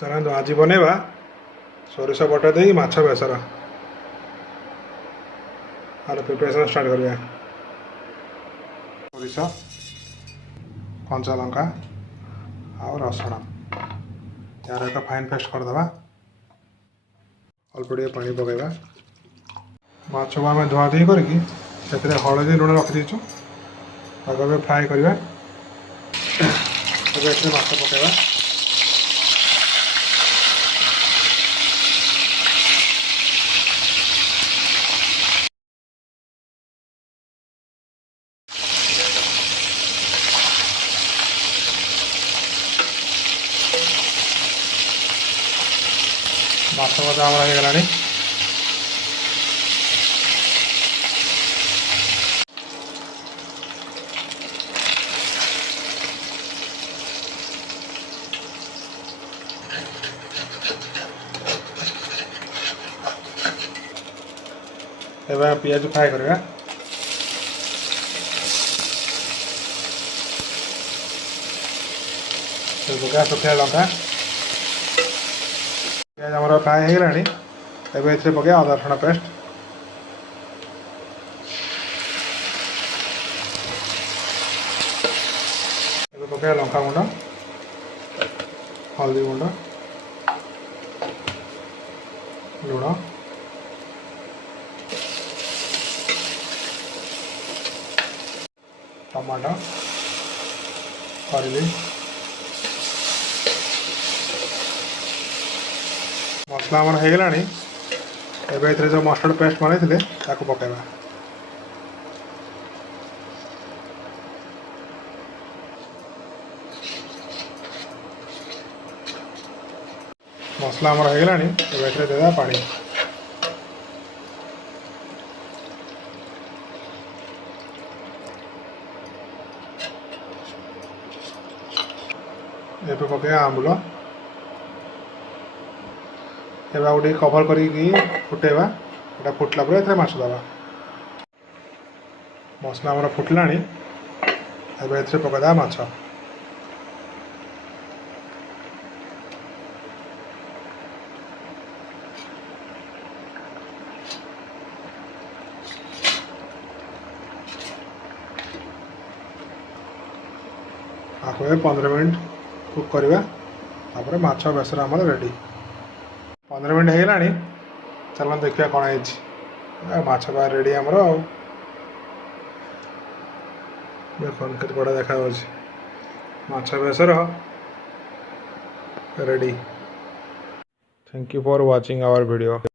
चलतु आज बनैबा सोरिष बटा दे माछ बेसर। आलो प्रिपरेशन स्टार्ट करिया। सोरिष, कंचा लंका और रसुण यार एक फाइन पेस्ट करदे। अल्प टे पानी पकेबा। माछ को आम धुआधुई करके हलदी लुण रखीचु आगे फ्राए करवा। माछ पकेबा। माछ भजा आम हो गलानी। एवं पियाज फ्राए करवा। पका सुखा लंका पियाज आमर फ्राए हो गलानी। एवं ये पकड़ा अदा रसुण पेस्ट। एवं पकड़ा लंका गुंड, हल्दी गुंड, लुण, टमाटो, करी मसला आमर हो गलानी। एवं जो मस्टर्ड पेस्ट बनते पकेबा। मसला आमर हो गलानी। एवं देदा पानी। एवं पकड़ा आंबुल। एवं गोटे कभर करके फुटेबा। एटा फुटला पर माछ दबा। मसला आमर फुटलानी। एवं ये पकड़ा माछ। आपको 15 मिनट कुक करवा। तापर माछ बेसर आमर रेडी। 15 मिनट हो गलानी। चलो देखिए कौन है माछ बार रेडी आमर। देखो केते बड़ा देखा माछ बेसर ready. Thank you for watching our video.